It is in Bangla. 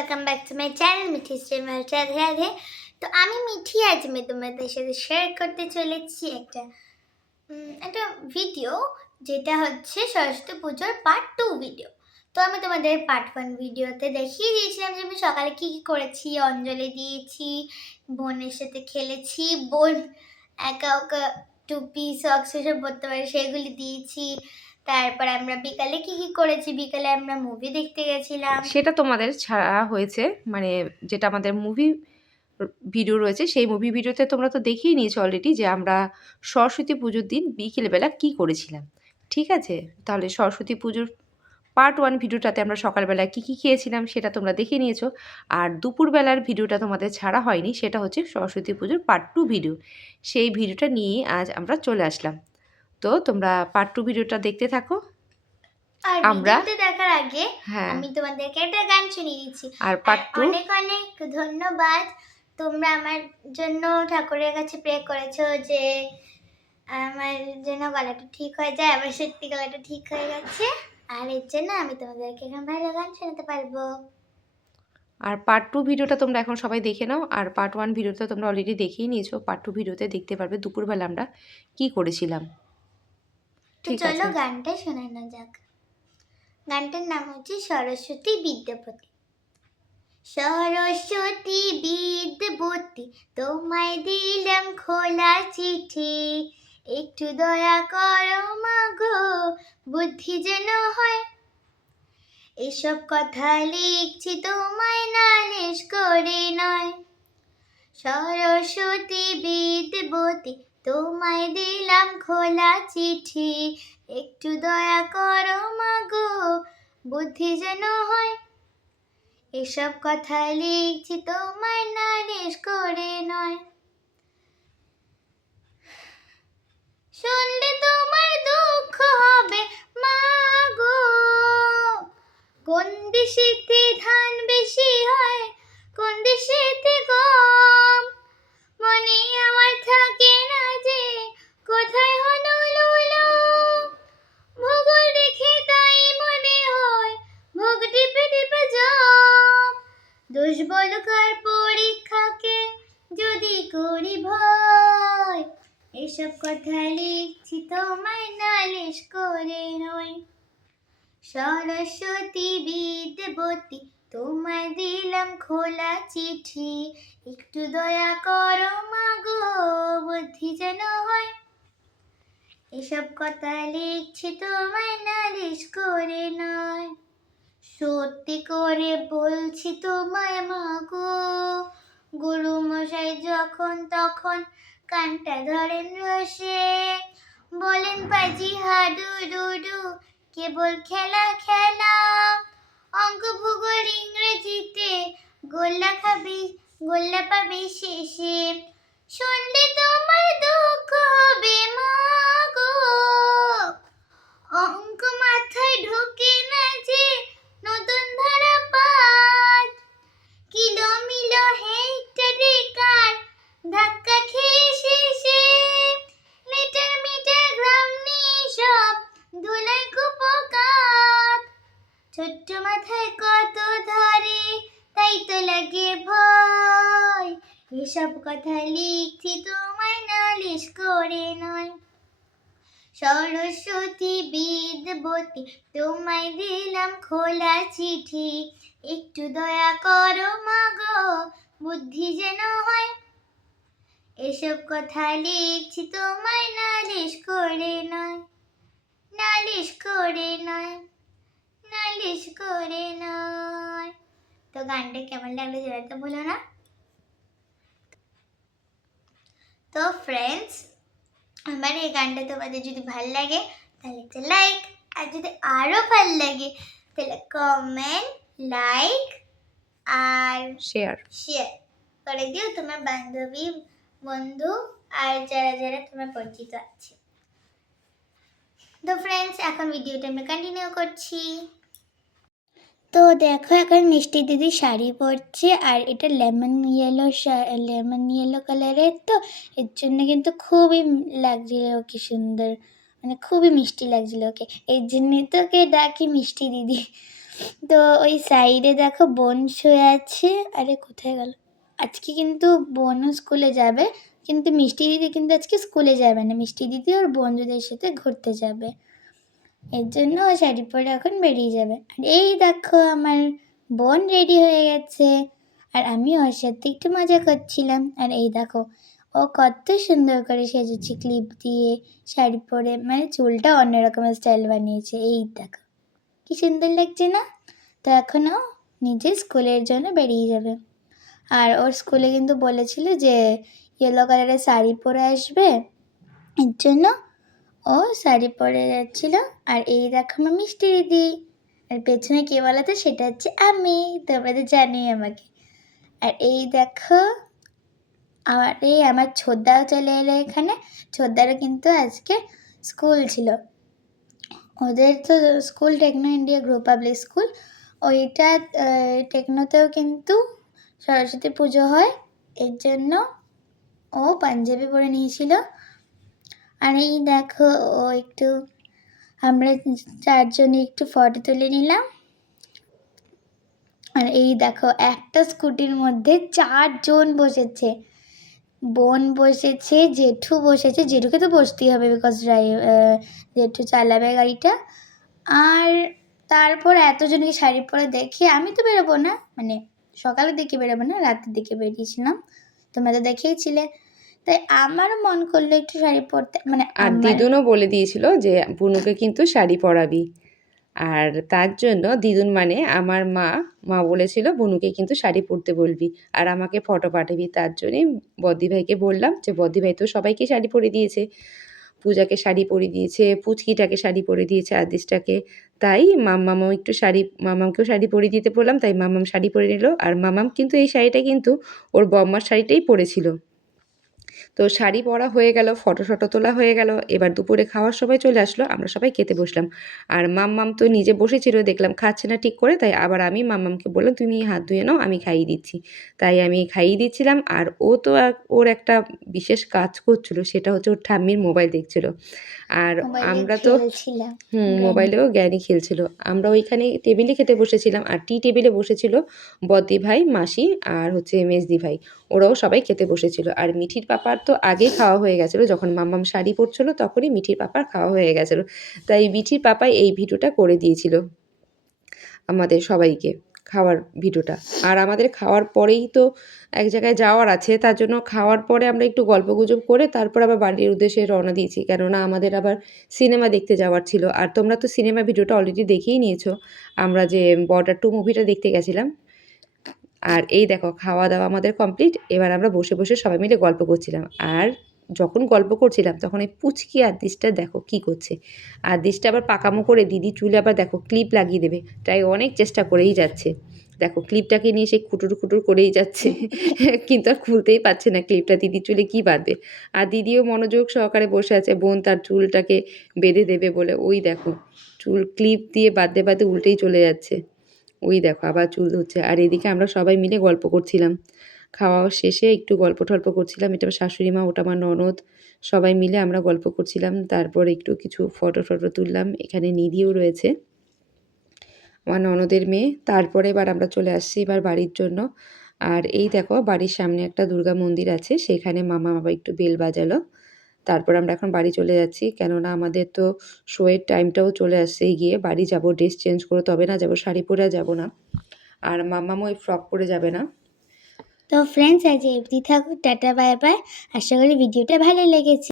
Welcome back to my channel Mithi streamer Radhe Radhe. তো আমি মিঠি আজ আমি তোমাদের সাথে শেয়ার করতে চলেছি একটা ভিডিও, যেটা হচ্ছে সরস্বতী পুজোর পার্ট 2 ভিডিও। তো আমি তোমাদের পার্ট 1 ভিডিওতে দেখিয়ে দিয়েছিলাম যে আমি সকালে কী কী করেছি, অঞ্জলি দিয়েছি, বোনের সাথে খেলেছি, বোন একা ওকা টুপি সক্স এসব পরতে পারে সেগুলি দিয়েছি। তারপর আমরা বিকালে কী কী করেছি, বিকালে আমরা মুভি দেখতে গেছিলাম। সেটা তোমাদের ছাড়া হয়েছে, মানে যেটা আমাদের মুভি ভিডিও রয়েছে সেই মুভি ভিডিওতে তোমরা তো দেখেই নিয়েছো অলরেডি যে আমরা সরস্বতী পুজোর দিন বিকেলবেলা কি করেছিলাম। ঠিক আছে, তাহলে সরস্বতী পুজোর পার্ট 1 ভিডিওটাতে আমরা সকালবেলা কী কী খেয়েছিলাম সেটা তোমরা দেখে নিয়েছো। আর দুপুরবেলার ভিডিওটা তোমাদের ছাড়া হয়নি, সেটা হচ্ছে সরস্বতী পুজোর পার্ট 2 ভিডিও। সেই ভিডিওটা নিয়েই আজ আমরা চলে আসলাম। তো তোমরা পার্ট 2 ভিডিওটা দেখতে থাকো। আর আমরা ভিডিওতে দেখার আগে আমি তোমাদেরকে একটা গান শুনিয়ে দিচ্ছি। আর পার্ট 2 অনেক অনেক ধন্যবাদ, তোমরা আমার জন্য ঠাকুরের কাছে প্রে করেছো যে আমার জন্য গলাটা ঠিক হয়ে যায়। আমার সত্যি গলাটা ঠিক হয়ে গেছে, আর এর জন্য আমি তোমাদেরকে এখন ভালো গান শোনাতে পারবো। আর পার্ট 2 ভিডিওটা তোমরা এখন সবাই দেখে নাও। আর পার্ট 1 ভিডিওটা তোমরা অলরেডি দেখেই নিয়েছো। পার্ট 2 ভিডিওতে দেখতে পারবে দুপুরবেলা আমরা কি করেছিলাম। তো চলো গানটা শোনানো যাক। গানটার নাম হচ্ছে সরস্বতী বিদ্যাপতি। সরস্বতী বিদ্যাপতি তোমায় দিলাম খোলা চিঠি, একটু দয়া করো মাগো বুদ্ধি যেন হয়। এসব কথা লিখছি তোমায় নালিশ করে নয়। সরস্বতী বিদ্যাপতি তোমায় দিলাম খোলা চিঠি, একটু দয়া করো মাগো বুদ্ধি যেন হয়। এসব কথা লিখছি তোমায় নালিশ করে নয়। শুনলে তোমার দুঃখ হবে মাগো, কোন দেশেতে ধান বেশি হয় কোন দেশেতে কম, মনে আমার থাকে না যে কোথায় হনুলুলো। ভূগোল দেখে তাই মনে হয় ভোগ টিপে টিপে জম, দোষ বলো কার পরীক্ষাকে যদি করি ভয়। এসব কথা লিখছি তোমায় নালিশ করে নয়। সরস্বতী বিদ্যাপতি তোমায় দিলাম খোলা চিঠি, একটু দয়া করো মাগো বুদ্ধি যেন হয়। এসব কথা লিখছি তোমায় নালিশ করে নয়। সত্যি করে বলছি তোমায় মাগো, গুরু মশাই যখন তখন কানটা ধরেন রসে, বলেন পাজি হাডু ডুডু কেবল খেলা খেলা, অঙ্ক ভূগোল ইংরেজিতে গোল্লা পাবি শেষে। শুনলে তোমার দুঃখ হবে মাগো, অঙ্ক মাথায় ঢোকে না যে নতুন ধারা পাঠ, কিলো মিলো হেক্টরে কার ধাক্কা খেয়ে শেষে, লিটার মিটার গ্রাম নিয়ে সব ধুলাই কুপকাত, ছোট্ট মাথায় কত ধরে তাই তো লাগে ভয়। এসব কথা লিখছি তোমায় নালিশ করে নয়। সরস্বতী বিদ্যাপতি তোমায় দিলাম খোলা চিঠি, একটু দয়া করো মাগো বুদ্ধি যেন হয়। এসব কথা লিখছি তোমায় নালিশ করে নয়, নালিশ করে নয়, নালিশ করে নয়। তো গানটা কেমন লাগলো জানাতে ভুলো না। তো ফ্রেন্ডস, আমার এই গানটা তোমাদের যদি ভালো লাগে তাহলে একটা লাইক, আর যদি আরও ভালো লাগে তাহলে কমেন্ট, লাইক আর শেয়ার করে দিও তোমার বান্ধবী বন্ধু আর যারা যারা তোমার পরিচিত আছে। তো ফ্রেন্ডস, এখন ভিডিওটা আমি কন্টিনিউ করছি। তো দেখো এখন মিষ্টি দিদি শাড়ি পরছে, আর এটা লেমন ইয়েলো কালারের, তো এর জন্য কিন্তু খুবই লাগছিল ওকে সুন্দর, মানে খুবই মিষ্টি লাগছিল ওকে, এর জন্যই তো ওকে ডাকি মিষ্টি দিদি। তো ওই সাইডে দেখো বোন শুয়ে আছে। আরে কোথায় গেল? আজকে কিন্তু বোনও স্কুলে যাবে, কিন্তু মিষ্টি দিদি কিন্তু আজকে স্কুলে যাবে না। মিষ্টি দিদি ওর বন্ধুদের সাথে ঘুরতে যাবে, এর জন্য ও শাড়ি পরে এখন বেরিয়ে যাবে। আর এই দেখো আমার বোন রেডি হয়ে গেছে, আর আমি ওর সাথে একটু মজা করছিলাম। আর এই দেখো ও কত সুন্দর করে সেজেছে ক্লিপ দিয়ে, শাড়ি পরে, মানে চুলটা অন্য রকমের স্টাইল বানিয়েছে। এই দেখো কি সুন্দর লাগছে না? তো এখন ও নিজে স্কুলের জন্য বেরিয়ে যাবে। আর ওর স্কুলে কিন্তু বলেছিল যে ইয়েলো কালারের শাড়ি পরে আসবে, এর জন্য ও শাড়ি পরে যাচ্ছিল। আর এই দেখো আমার মিষ্টি দিদি, আর পেছনে কে বলো তো, সেটা হচ্ছে আমি, তোমরা তো জানোই আমাকে। আর এই দেখো আমার ছোদ্দাও চলে এলো এখানে। ছোদ্দারও কিন্তু আজকে স্কুল ছিল, ওদের তো school Techno India group public school, ওইটা টেকনোতেও কিন্তু সরস্বতী পুজো হয়, এর জন্য ও পাঞ্জাবি পরে নিয়েছিল। আর এই দেখো আমরা চারজনে একটু ফটো তুলে নিলাম। আর এই দেখো একটা স্কুটির মধ্যে 4 জন বসেছে, বোন বসেছে, জেঠু বসেছে, জেঠুকে তো বসতেই হবে বিকজ জেঠু চালাবে গাড়িটা। আর তারপর এতজনকে শাড়ি পরে দেখে আমি তো বেরোবো না, মানে সকালের দিকে বেরোবো না, রাতের দিকে বেরিয়েছিলাম, তোমরা তো দেখেইছিলে। তাই আমারও মন করলো একটু শাড়ি পরতে, মানে আর দিদুনও বলে দিয়েছিল যে বুনুকে কিন্তু শাড়ি পরাবি, আর তার জন্য দিদুন মানে আমার মা বলেছিল বুনুকে কিন্তু শাড়ি পরতে বলবি আর আমাকে ফটো পাঠাবি। তার জন্যই বদ্দি ভাইকে বললাম যে বদ্দি ভাই তো সবাইকে শাড়ি পরে দিয়েছে, পূজাকে শাড়ি পরে দিয়েছে, পুচকিটাকে শাড়ি পরে দিয়েছে, আদিশটাকে, তাই মাম্মামকেও শাড়ি পরে দিতে বললাম, তাই মাম্মাম শাড়ি পরে নিল। আর মাম্মাম কিন্তু এই শাড়িটা কিন্তু ওর বম্মার শাড়িটাই পরেছিল। তো শাড়ি পরা হয়ে গেল, ফটো টটো তোলা হয়ে গেল, এবার দুপুরে খাওয়ার সময় চলে আসলো, আমরা সবাই খেতে বসলাম। আর মাম্মাম তো নিজে বসেছিল, দেখলাম খাচ্ছে না ঠিক করে, তাই আবার আমি মাম্মামকে বললাম তুমি হাত ধুয়ে নাও, আমি খাইয়ে দিচ্ছি। তাই আমি খাইয়ে দিচ্ছিলাম, আর ও তো ওর একটা বিশেষ কাজ করছিল, সেটা হচ্ছে ওর ঠাম্মির মোবাইল দেখছিল। আর আমরা তো মোবাইলেও জ্ঞানী খেলছিল। আমরা ওইখানে টেবিলে খেতে বসেছিলাম, আর টেবিলে বসেছিল বদ্দি ভাই, মাসি আর হচ্ছে মেজদি ভাই, ওরাও সবাই খেতে বসেছিল। আর মিঠির পাপার তো আগেই খাওয়া হয়ে গেছিলো, যখন মাম্মাম শাড়ি পরছিল তখনই মিঠির পাপার খাওয়া হয়ে গেছিলো, তাই মিঠির পাপাই এই ভিডিওটা করে দিয়েছিল আমাদের সবাইকে, খাওয়ার ভিডিওটা। আর আমাদের খাওয়ার পরেই তো এক জায়গায় যাওয়ার আছে, তার জন্য খাওয়ার পরে আমরা একটু গল্পগুজব করে তারপর আবার বাড়ির উদ্দেশ্যে রওনা দিয়েছি, কেননা আমাদের আবার সিনেমা দেখতে যাওয়ার ছিল। আর তোমরা তো সিনেমা ভিডিওটা অলরেডি দেখেই নিয়েছো, আমরা যে বর্ডার 2 মুভিটা দেখতে গেছিলাম। আর এই দেখো খাওয়া দাওয়া আমাদের কমপ্লিট, এবার আমরা বসে বসে সবাই মিলে গল্প করছিলাম। আর যখন গল্প করছিলাম তখন এই পুচকি আদিশটা দেখো কি করছে, আদিশটা আবার পাকামো করে দিদি চুলে আবার দেখো ক্লিপ লাগিয়ে দেবে, তাই অনেক চেষ্টা করেই যাচ্ছে। দেখো ক্লিপটাকে নিয়ে সেই খুটুর খুটুর করেই যাচ্ছে কিন্তু আর খুলতেই পারছে না ক্লিপটা, দিদির চুলে কী বাঁধবে। আর দিদিও মনোযোগ সহকারে বসে আছে বোন তার চুলটাকে বেঁধে দেবে বলে, ওই দেখো চুল ক্লিপ দিয়ে বাঁধতে বাঁধতে উল্টেই চলে যাচ্ছে, ওই দেখো আবার চুল ধরছে। আর এদিকে আমরা সবাই মিলে গল্প করছিলাম, খাওয়া শেষে একটু গল্প টল্প করছিলাম, এটা আমার শাশুড়ি মা, ওটা আমার ননদ, সবাই মিলে আমরা গল্প করছিলাম। তারপর একটু কিছু ফটো তুললাম, এখানে নিধিও রয়েছে আমার ননদের মেয়ে। তারপরে এবার আমরা চলে আসছি এবার বাড়ির জন্য। আর এই দেখো বাড়ির সামনে একটা দুর্গা মন্দির আছে, সেখানে মামা আবার একটু বেল বাজালো। তারপর আমরা এখন বাড়ি চলে যাচ্ছি, কেননা আমাদের তো শোয়ের টাইমটাও চলে আসছে, গিয়ে বাড়ি যাব, ড্রেস চেঞ্জ করে তবে না যাব, শাড়ি পরে যাব না, আর মাম্মামও ওই ফ্রক পরে যাবে না। তো ফ্রেন্ডস আজ অবধি থাকুক, টাটা বাই বাই। আশা করি ভিডিওটা ভালো লেগেছে।